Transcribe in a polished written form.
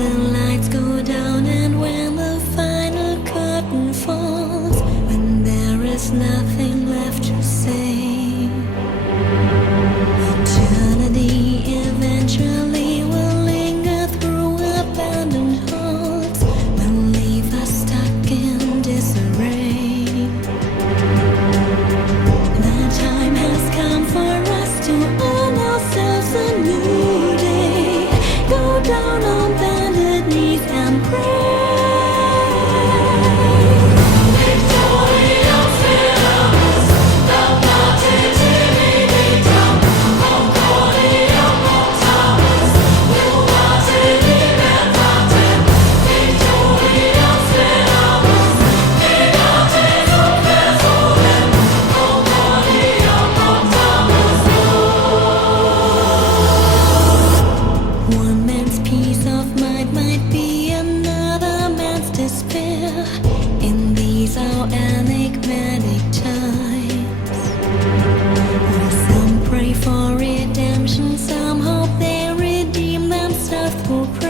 the lights go down and when the final curtain falls, when there is nothing left to say, eternity eventually will linger through abandoned halls, will leave us stuck in disarray. The time has come for us to earn ourselves a new day. Go down on bended knees and pray. One man's peace of mind might be another man's despair in these our enigmatic times. While some pray for redemption, some hope they redeem themselves through prayer.